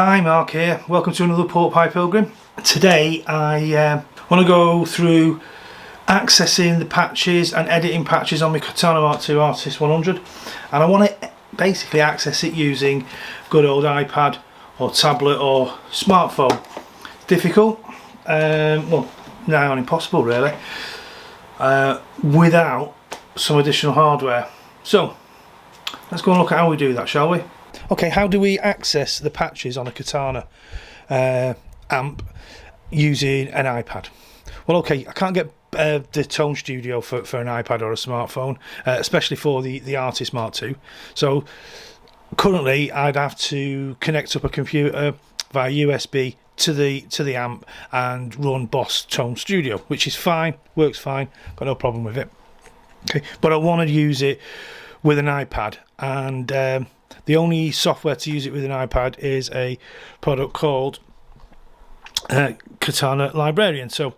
Hi, Mark here. Welcome to another Port Pie Pilgrim. Today I want to go through accessing the patches and editing patches on my Katana Mark II Artist 100, and I want to basically access it using good old iPad or tablet or smartphone. Difficult, well, nigh on impossible really, without some additional hardware. So let's go and look at how we do that, shall we? Okay, how do we access the patches on a Katana amp using an iPad? Well, okay, I can't get the Tone Studio for an iPad or a smartphone, especially for the Artist Mark II. So currently I'd have to connect up a computer via USB to the amp and run Boss Tone Studio, which is fine, works fine, got no problem with it. Okay, but I want to use it with an iPad, and the only software to use it with an iPad is a product called Katana Librarian. So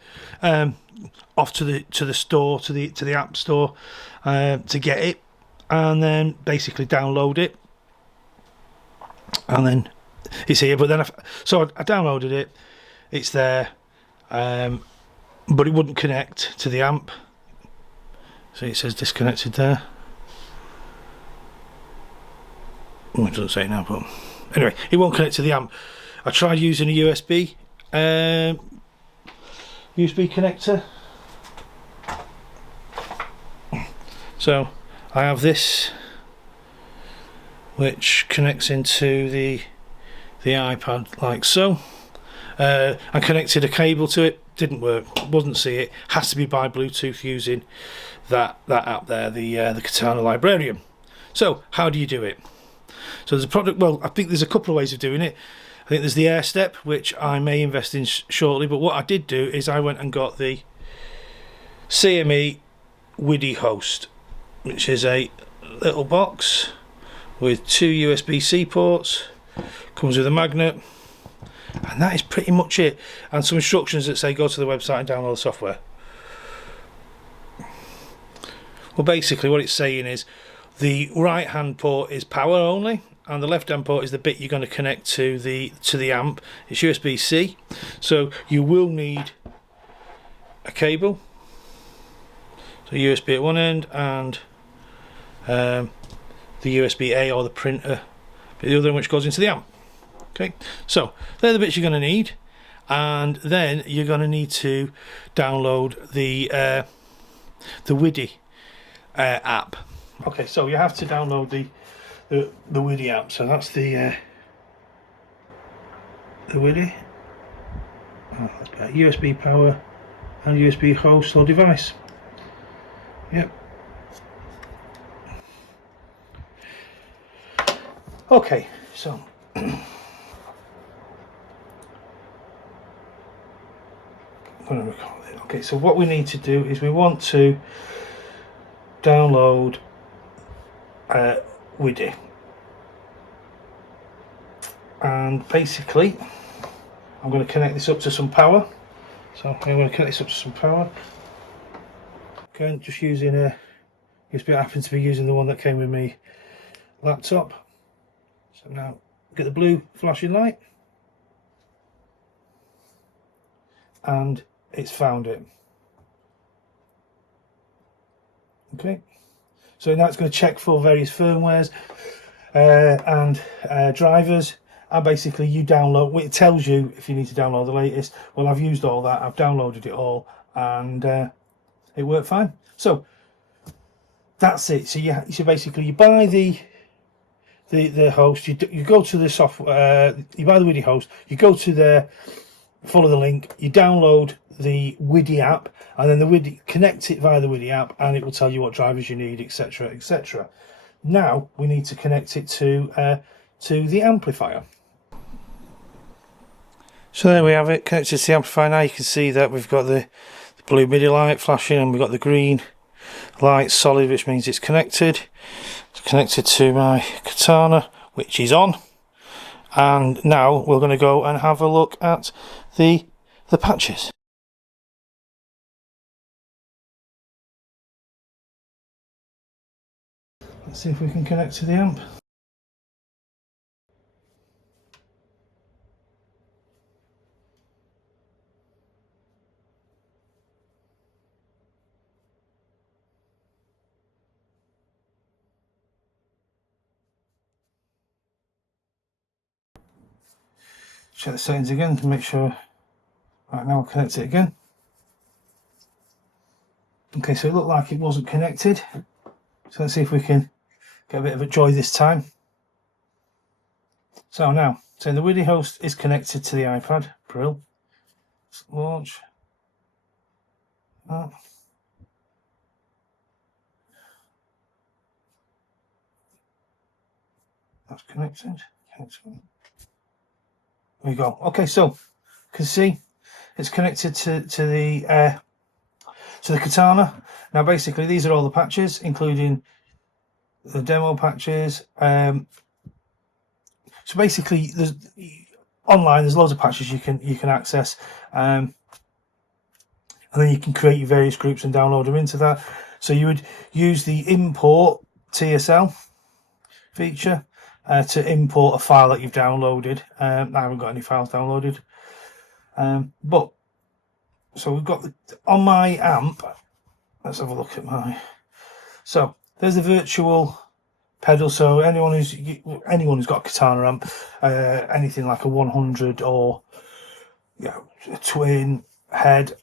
off to the store, to the app store, to get it, and then basically download it, and then it's here. But then I downloaded it, it's there, but it wouldn't connect to the amp. So it says disconnected there. Oh, it doesn't say it now, but anyway, it won't connect to the amp. I tried using a USB connector. So I have this, which connects into the iPad like so. I connected a cable to it, didn't work, wouldn't see it. Has to be by Bluetooth using that app there, the Katana Librarian. So how do you do it? So there's a product, well, I think there's a couple of ways of doing it. I think there's the Air Step, which I may invest in shortly, but what I did do is I went and got the CME WIDI UHost, which is a little box with two USB-C ports, comes with a magnet, and that is pretty much it, and some instructions that say go to the website and download the software. Well, basically what it's saying is the right hand port is power only, and the left hand port is the bit you're going to connect to the amp. It's USB-C, so you will need a cable, so USB at one end and the USB-A or the printer but the other one, which goes into the amp. Okay, so they're the bits you're going to need, and then you're going to need to download the WIDI app. Okay, so you have to download the WIDI app. So that's the WIDI. Oh, that's better. USB power and USB host or device. Yep. Okay, so okay, so what we need to do is we want to download WIDI, and basically I'm going to connect this up to some power. So I'm going to connect this up to some power. Okay, just using a USB. I happen to be using the one that came with me laptop. So now get the blue flashing light, and it's found it. Okay, so now it's going to check for various firmwares and drivers, and basically you download, it tells you if you need to download the latest. Well, I've used all that, I've downloaded it all, and it worked fine. So that's it. So so basically you buy the host, you go to the software, you buy the WIDI host, you go to there, follow the link, you download the WIDI app, and then the WIDI, connect it via the WIDI app, and it will tell you what drivers you need, etc, etc. Now we need to connect it to the amplifier. So there we have it, connected to the amplifier. Now you can see that we've got the blue MIDI light flashing, and we've got the green light solid, which means it's connected. It's connected to my Katana, which is on, and now we're going to go and have a look at the patches. Let's see if we can connect to the amp. check the settings again to make sure. Right, now I'll connect it again. Okay, so it looked like it wasn't connected. So let's see if we can get a bit of a joy this time. So now, so the WIDI host is connected to the iPad. Brill. Let's launch. Oh. That's connected. There we go. Okay, so you can see it's connected to the Katana. Now, basically, these are all the patches, including the demo patches. So basically, there's online. There's loads of patches you can access, and then you can create your various groups and download them into that. So you would use the import TSL feature to import a file that you've downloaded. I haven't got any files downloaded, but so we've got on my amp. Let's have a look at my. So there's the virtual pedal. So anyone who's got a Katana amp, anything like a 100 or a twin head,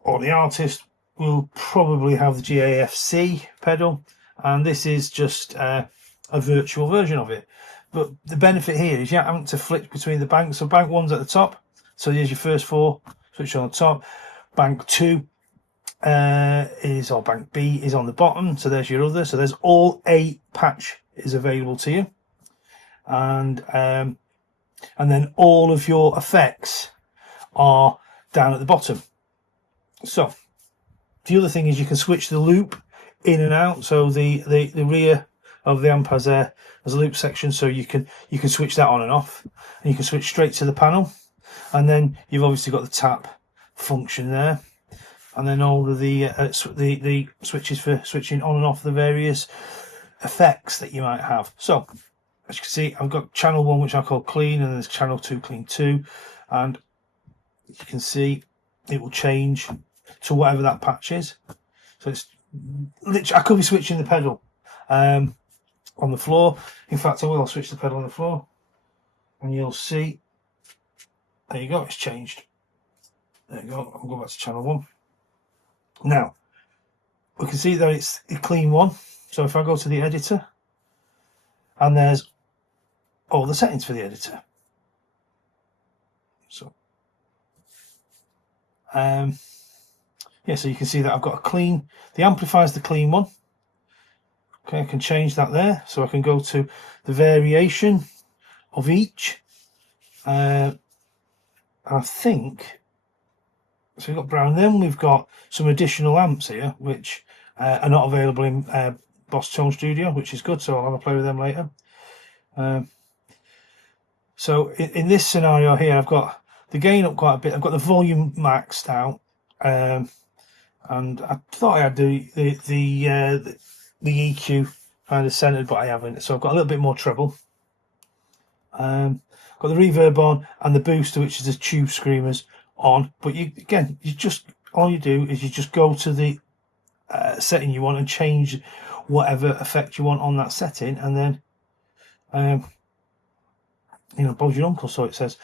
or the artist will probably have the GAFC pedal, and this is just a virtual version of it. But the benefit here is you having to flick between the banks. So bank 1's at the top, so here's your first 4 switch on the top. Bank 2 or bank B is on the bottom, so there's your other. So there's all 8 patch is available to you, and then all of your effects are down at the bottom. So the other thing is you can switch the loop in and out. So the rear of the amp has a loop section, so you can switch that on and off, and you can switch straight to the panel. And then you've obviously got the tap function there, and then all of the switches for switching on and off the various effects that you might have. So as you can see, I've got channel 1, which I call clean, and there's channel 2, clean 2, and you can see it will change to whatever that patch is. So it's literally, I could be switching the pedal on the floor. In fact, I will. I'll switch the pedal on the floor, and you'll see. There you go. It's changed. There you go. I'll go back to channel 1. Now we can see that it's a clean 1. So if I go to the editor, and there's all the settings for the editor. So yeah, so you can see that I've got a clean. The amplifier is the clean 1. Okay, I can change that there, so I can go to the variation of each. I think so. We've got brown. Then we've got some additional amps here, which are not available in Boss Tone Studio, which is good. So I'll have a play with them later. So in this scenario here, I've got the gain up quite a bit. I've got the volume maxed out, and I thought I had the EQ kind of centered, but I haven't. So I've got a little bit more treble. Got the reverb on, and the booster, which is the tube screamers, on. But all you do is you just go to the setting you want and change whatever effect you want on that setting, and then Bob's your uncle, so it says.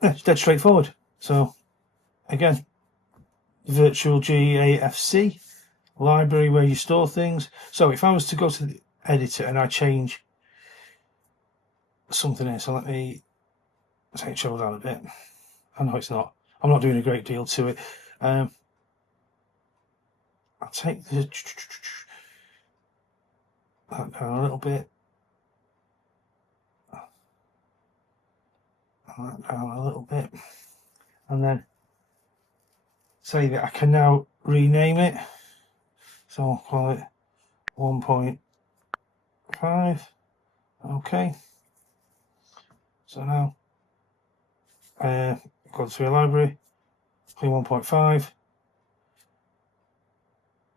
It's dead straightforward. So again, virtual GAFC library where you store things. So if I was to go to the editor and I change something here, so let me take it show down a bit. I know I'm not doing a great deal to it. I'll take that down a little bit. That down a little bit, and then say that I can now rename it. So I'll call it 1.5. Okay. So now go to a library, clean 1.5,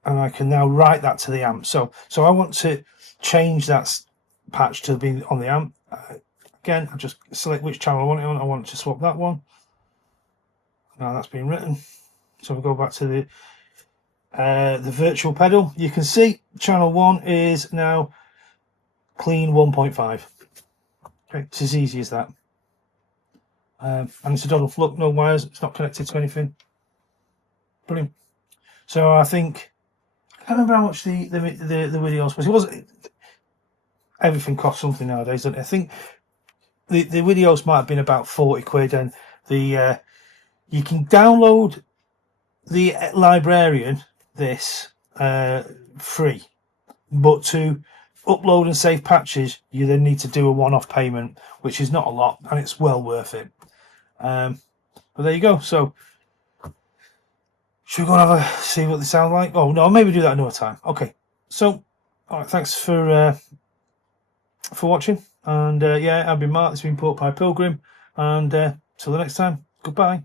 and I can now write that to the amp. So I want to change that patch to be on the amp. Again, I just select which channel I want it on. I want to swap that one. Now that's been written. So we go back to the virtual pedal. You can see channel 1 is now clean 1.5. Okay, it's as easy as that. and it's a double flux, no wires, it's not connected to anything. Brilliant. So I think, I can't remember how much the WIDI UHost was. It was, everything costs something nowadays, doesn't it? I think the WIDI UHost might have been about 40 quid, and the you can download the librarian, this, free, but to upload and save patches you then need to do a one-off payment, which is not a lot, and it's well worth it. But there you go. So should we go and have a see what they sound like? Oh no, I'll maybe do that another time. Okay, so all right, thanks for watching, and yeah, I've been Mark, this has been Pork Pie Pilgrim, and till the next time, goodbye.